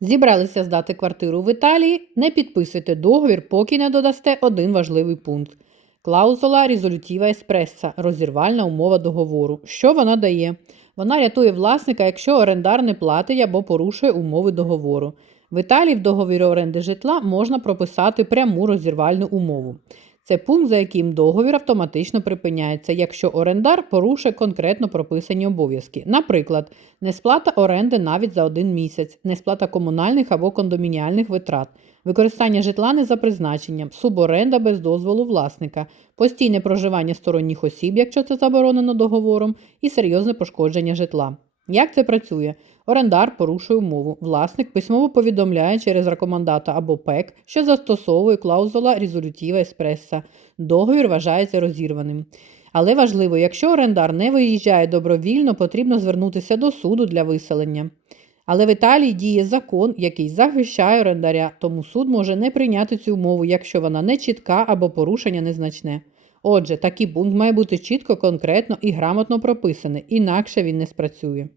Зібралися здати квартиру в Італії, не підписуйте договір, поки не додасте один важливий пункт. Клаузула резолютіва еспреса розірвальна умова договору. Що вона дає? Вона рятує власника, якщо орендар не платить або порушує умови договору. В Італії в договорі оренди житла можна прописати пряму розірвальну умову. Це пункт, за яким договір автоматично припиняється, якщо орендар порушує конкретно прописані обов'язки. Наприклад, несплата оренди навіть за один місяць, несплата комунальних або кондомініальних витрат, використання житла не за призначенням, суборенда без дозволу власника, постійне проживання сторонніх осіб, якщо це заборонено договором, і серйозне пошкодження житла. Як це працює? Орендар порушує умову. Власник письмово повідомляє через рекомендата або ПЕК, що застосовує клаузула резолютіва еспреса. Договір вважається розірваним. Але важливо, якщо орендар не виїжджає добровільно, потрібно звернутися до суду для виселення. Але в Італії діє закон, який захищає орендаря, тому суд може не прийняти цю умову, якщо вона не чітка або порушення незначне. Отже, такий пункт має бути чітко, конкретно і грамотно прописаний, інакше він не спрацює.